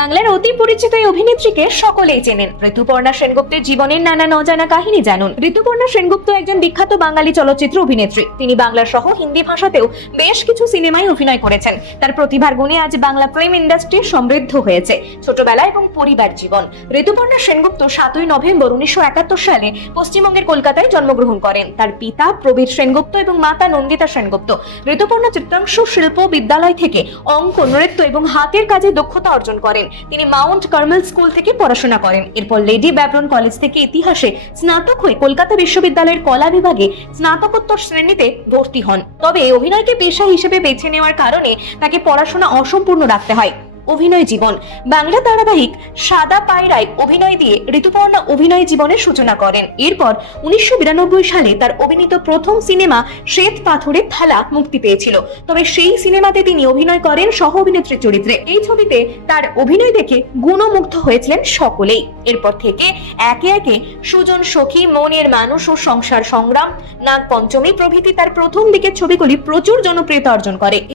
বাংলার অতি পরিচিত এই অভিনেত্রীকে সকলেই চেনেন। ঋতুপর্ণা সেনগুপ্তের জীবনের নানা অজানা কাহিনী জানুন। ঋতুপর্ণা সেনগুপ্ত একজন বিখ্যাত বাঙালি চলচ্চিত্র অভিনেত্রী। তিনি বাংলা সহ হিন্দি ভাষাতেও বেশ কিছু সিনেমায় অভিনয় করেছেন। তার প্রতিভার গুণে আজ বাংলা ফিল্ম ইন্ডাস্ট্রি সমৃদ্ধ হয়েছে ছোটবেলা এবং পরিবার জীবন। ঋতুপর্ণা সেনগুপ্ত সাতই নভেম্বর উনিশশো একাত্তর সালে পশ্চিমবঙ্গের কলকাতায় জন্মগ্রহণ করেন। তার পিতা প্রবীর সেনগুপ্ত এবং মাতা নন্দিতা সেনগুপ্ত। ঋতুপর্ণা চিত্রাংশ শিল্প বিদ্যালয় থেকে অঙ্ক, নৃত্য এবং হাতের কাজে দক্ষতা অর্জন করেন। তিনি মাউন্ট কার্মেল স্কুল থেকে পড়াশোনা করেন। এরপর লেডি ব্যাবরন কলেজ থেকে ইতিহাসে স্নাতক হয়ে কলকাতা বিশ্ববিদ্যালয়ের কলা বিভাগে স্নাতকোত্তর শ্রেণীতে ভর্তি হন। তবে অভিনয়কে পেশা হিসেবে বেছে নেওয়ার কারণে তাকে পড়াশোনা অসম্পূর্ণ রাখতে হয়। অভিনয় জীবন। বাংলা ধারাবাহিক সাদা পায়রায় অভিনয় দিয়ে ঋতুপর্ণা অভিনয় জীবনের সূচনা করেন। এরপর উনিশশো বিরানব্বই সালে তার অভিনীত প্রথম সিনেমা শ্বেত পাথরের থালা মুক্তি পেয়েছিল। তবে সেই সিনেমাতে তিনি অভিনয় করেন সহ অভিনেত্রীর চরিত্রে। এই ছবিতে তার অভিনয় দেখে গুণমুগ্ধ হয়েছিলেন সকলেই। এরপর থেকে একে একে সুজন, সখী, মনের মানুষ ও সংসার সংগ্রাম নাগ পঞ্চমী প্রভৃতি তার প্রথম দিকের ছবিগুলি প্রচুর জনপ্রিয়তা অর্জন করে।